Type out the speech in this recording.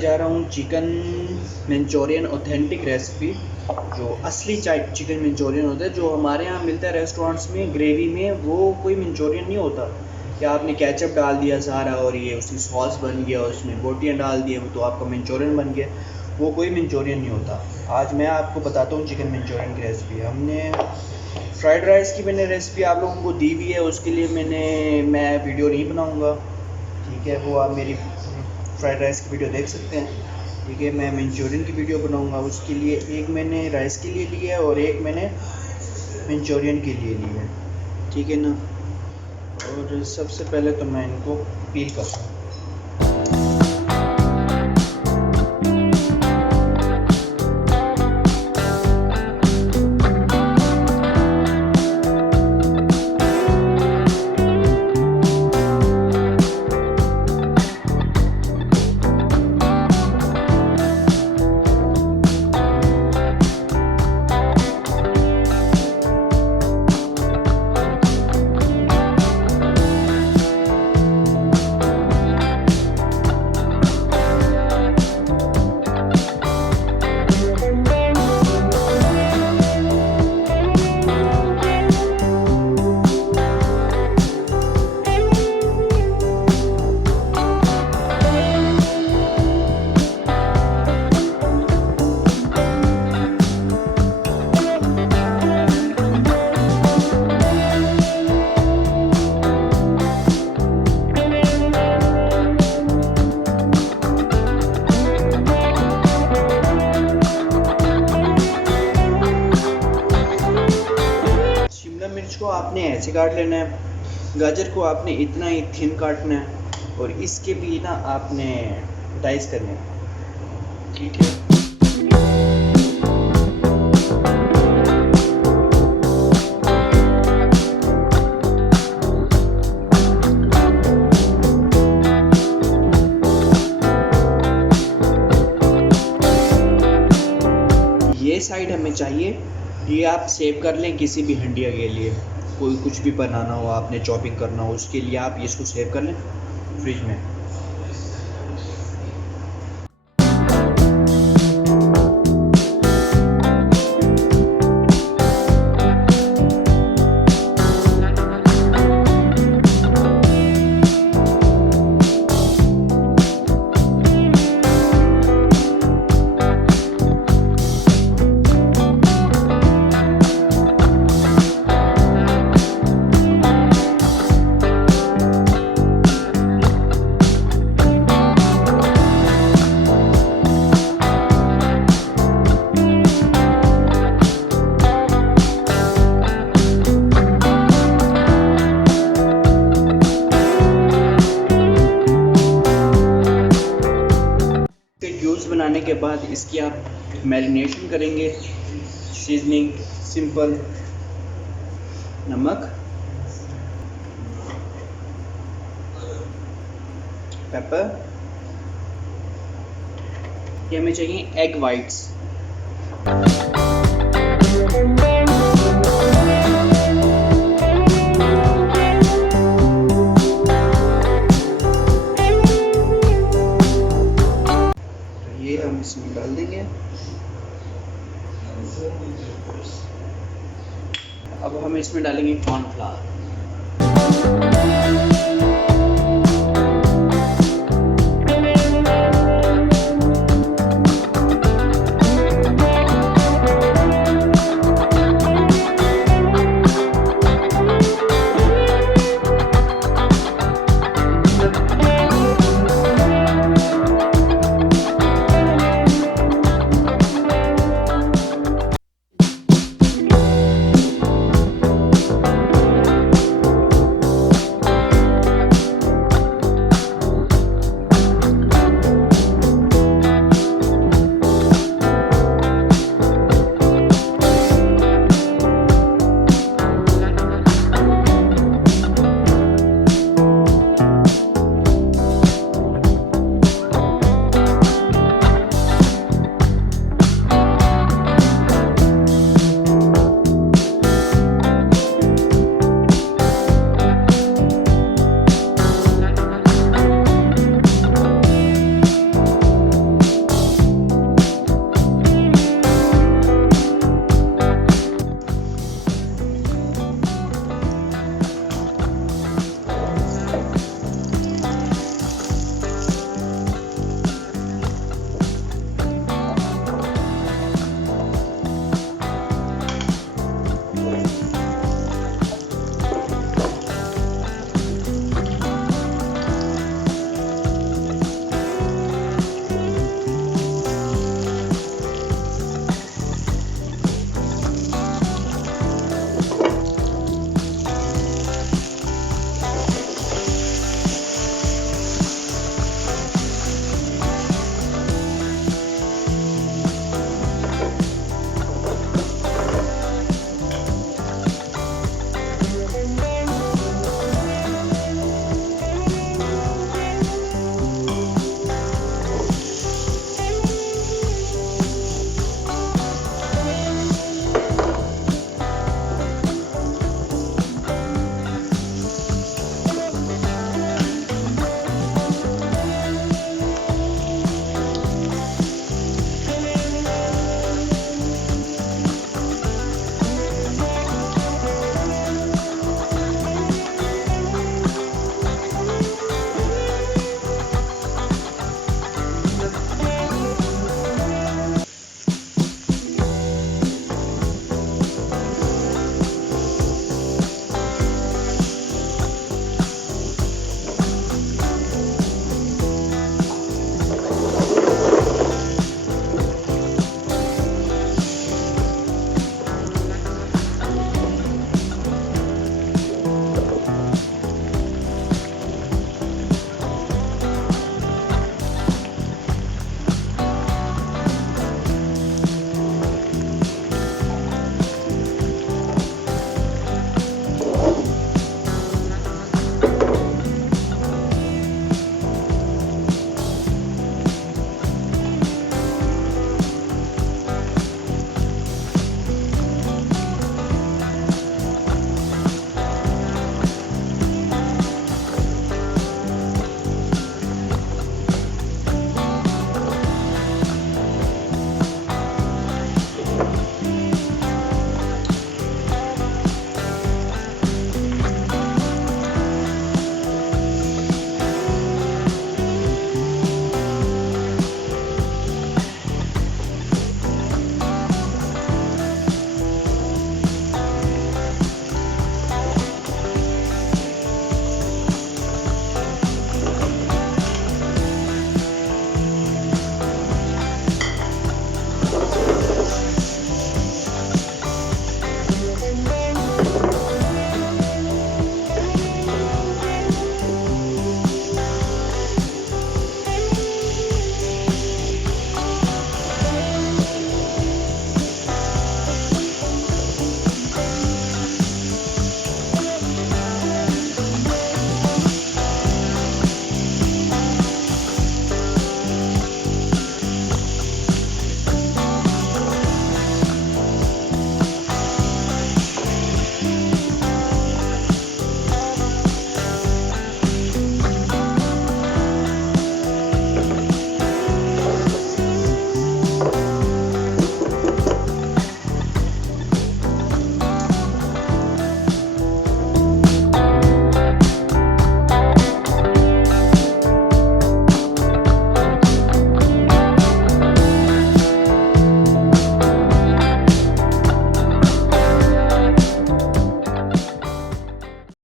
जा रहा हूँ चिकन मंचूरियन ऑथेंटिक रेसिपी। जो असली चिकन मंचूरियन होता है जो हमारे यहाँ मिलता है रेस्टोरेंट्स में ग्रेवी में, वो कोई मंचूरियन नहीं होता कि आपने केचप डाल दिया सारा और ये उसकी सॉस बन गया, उसमें बोटियाँ डाल दिए तो आपका मंचूरियन बन गया। वो कोई मंचूरियन नहीं होता। आज मैं आपको बताता हूँ चिकन मंचूरियन की रेसिपी। हमने फ्राइड राइस की मैंने रेसिपी आप लोगों को दी हुई है, उसके लिए मैं वीडियो नहीं बनाऊँगा, ठीक है। वो आप मेरी फ्राइड राइस की वीडियो देख सकते हैं, ठीक है। मैं मंचूरियन की वीडियो बनाऊंगा, उसके लिए एक मैंने राइस के लिए लिया है और एक मैंने मंचूरियन के लिए लिया है, ठीक है ना। और सबसे पहले तो मैं इनको पील करता हूँ। मिर्च को आपने ऐसे काट लेना है, गाजर को आपने इतना ही थिन काटना है और इसके भी ना आपने डाइस करने हैं, ठीक है। ये साइड हमें चाहिए, ये आप सेव कर लें किसी भी हंडिया के लिए। कोई कुछ भी बनाना हो, आपने चॉपिंग करना हो, उसके लिए आप इसको सेव कर लें फ्रिज में। बनाने के बाद इसकी आप मैरिनेशन करेंगे। सीजनिंग सिंपल, नमक, पेपर, ये हमें चाहिए एग वाइट्स। हम इसमें डाल देंगे। अब हम इसमें डालेंगे कॉर्नफ्लावर।